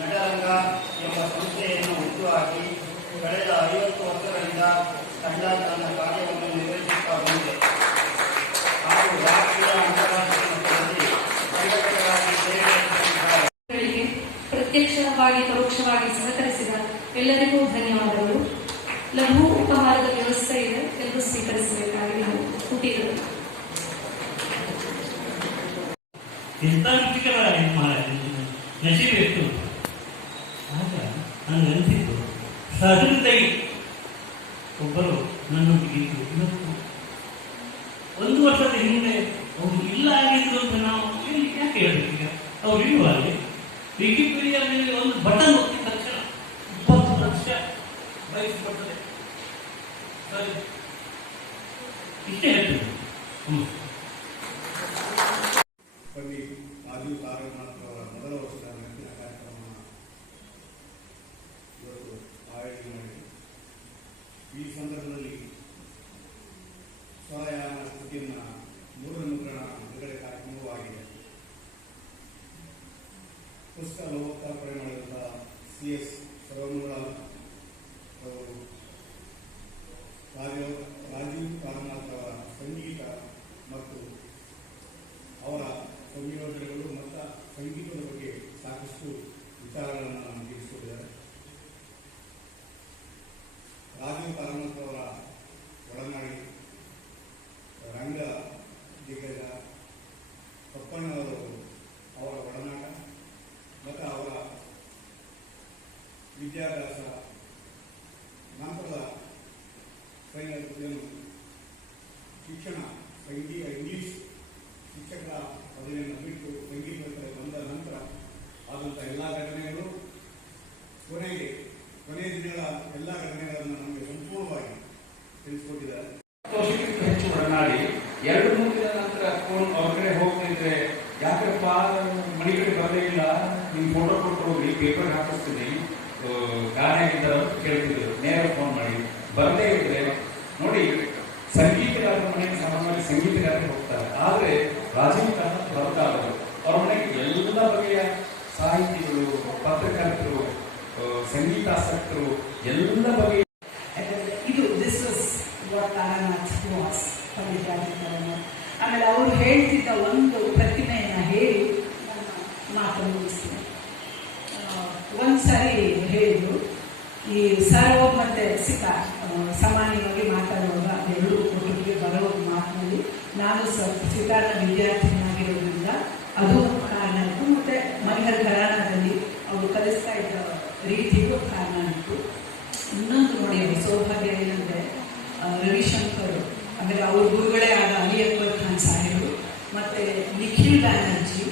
ನಟರಂಗ ಎಂಬ ಸಂಸ್ಥೆಯನ್ನು ಹುಟ್ಟುಹಾಕಿ ಕಳೆದ ಐವತ್ತು ವರ್ಷಗಳಿಂದ ತಂಡ ತನ್ನ ಕಾರ್ಯವನ್ನು ನಿರ್ವಹಿಸುತ್ತಾ ಬಂದಿದೆ. ಹಾಗೂ ರಾಷ್ಟ್ರೀಯ ಅಂತಾರಾಷ್ಟ್ರೀಯ ಮಟ್ಟದಲ್ಲಿ ಸಂಘಟಕರಾಗಿ ಸೇವೆ ಪ್ರತ್ಯಕ್ಷವಾಗಿ ಪರೋಕ್ಷವಾಗಿ ಸಹಕರಿಸಿದ ಎಲ್ಲರಿಗೂ ಧನ್ಯವಾದಗಳು. ಲಘು ಉಪಹಾರದ ವ್ಯವಸ್ಥೆ ಇದೆ ಎಲ್ಲರೂ ಸ್ವೀಕರಿಸಬೇಕಾಗಿ ಹುಟ್ಟಿದರು ಎಂತ ಮಹಾರಾಜ ನಶಿಬೇಕು ನಾನು ಅನಿಸಿದ್ದು ಸಹೃದಯಿ ಒಬ್ಬರು ನನ್ನ ಇದ್ದು ಇವತ್ತು ಒಂದು ವರ್ಷದ ಹಿಂದೆ ಅವರು ಇಲ್ಲ ಆಗಿದ್ರು ಅಂತ ನಾವು ಯಾಕೆ ಹೇಳಬೇಕೀಗ ಅವ್ರು ಇರುವಾಗ ವಿಕಿಪೀಡಿಯಾದಲ್ಲಿ ಒಂದು ಬಟನ್ ಒತ್ತಿದ ತಕ್ಷಣ ಇಪ್ಪತ್ತು ಲಕ್ಷ ಬಯಸಲ್ಪಟ್ಟದೆ ಸರಿ. ಇಷ್ಟೇ ರಾಜೀವ್ ಕಾರಣತ್ ಅವರ ಒಡನಾಡಿ, ರಂಗ ದಿಗ್ಗಜ ಕೊಪ್ಪಣ್ಣವರು ಅವರ ಒಡನಾಟ, ಮತ್ತು ಅವರ ವಿದ್ಯಾಭ್ಯಾಸ. ನಂತರದ ಸಂಗೀತ ಶಿಕ್ಷಣ ಸಂಗೀತ ಇಂಗ್ಲಿಷ್ ಶಿಕ್ಷಕರ ಪದವಿಯನ್ನು ಬಿಟ್ಟು ಸಂಗೀತ ಬಂದ ನಂತರ ಆದಂಥ ಎಲ್ಲ ಘಟನೆಗಳು ಒಡನಾಡಿ ಎರಡು ಮೂರು ದಿನ ನಂತರ ಫೋನ್ ಅವ್ರ ಕಡೆ ಹೋಗ್ತಿದ್ರೆ ಯಾಕಪ್ಪ, ಮನೆ ಕಡೆ ಬರಲೇ ಇಲ್ಲ. ನಿಮ್ ಫೋಟೋ ಕೊಟ್ಟು ಹೋಗಿ ಪೇಪರ್ ಹಾಕಿಸ್ತೀನಿ. ಗಾನೆ ಆಗಿದ್ದಾರೆ ಕೇಳ್ತಿದ್ರು. ನೇರ ಫೋನ್ ಮಾಡಿ. ಬರದೇ ಇದ್ರೆ, ನೋಡಿ, ಸಂಗೀತಗಾರರ ಮನೆಗೆ ಸಾಮಾನ್ಯವಾಗಿ ಸಂಗೀತಗಾರರು ಹೋಗ್ತಾರೆ. ಆದ್ರೆ ರಾಜೀವ್ ಕಾಂತ್ ಬರ್ತಾ ಅವರು ಮನೆಗೆ ಎಲ್ಲ ಬಗೆಯ ಸಾಹಿತಿಗಳು, ಪತ್ರಕರ್ತರು ಸಂಗೀತಾಸಕ್ತರು, ಎಲ್ಲ ಬಗೆಯ ಆಮೇಲೆ ಅವರು ಹೇಳ್ತಿದ್ದ ಒಂದು ಪ್ರತಿಮೆಯನ್ನು ಹೇಳಿ ಮಾತು ಮುಗಿಸ್ತೀನಿ. ಆ, ಸಾರಿ ಹೇಳಿದ್ರು ಈ ಸರ್ ಮತ್ತೆ ಸಿಕ್ಕ ಸಾಮಾನ್ಯವಾಗಿ ಮಾತಾಡುವಾಗ ಎರಡೂ ಒಟ್ಟಿಗೆ ಬರೋ ಮಾತಿನಲ್ಲಿ ನಾನು ಸ್ವಲ್ಪ ವಿದ್ಯಾರ್ಥಿನಾಗಿರೋದ್ರಿಂದ ಅದು ಕಾರಣ ಇತ್ತು. ಮತ್ತೆ ಮಹಿಳೆಯರ ಘರಾನದಲ್ಲಿ ಅವರು ಕಲಿಸ್ತಾ ಇದ್ದ ರೀತಿಗೂ ಕಾರಣ ಇತ್ತು. ಇನ್ನೊಂದು ನೋಡಿ ಸೌಭಾಗ್ಯ ಏನಂದ್ರೆ ರವಿಶಂಕರ್ ಆಮೇಲೆ ಅವ್ರ ಗುರುಗಳೇ ಆದ ಅಲಿ ಅಕ್ಬರ್ ಖಾನ್ ಸಾಹೇಬರು ಮತ್ತೆ ನಿಖಿಲ್ ಬ್ಯಾನರ್ಜಿ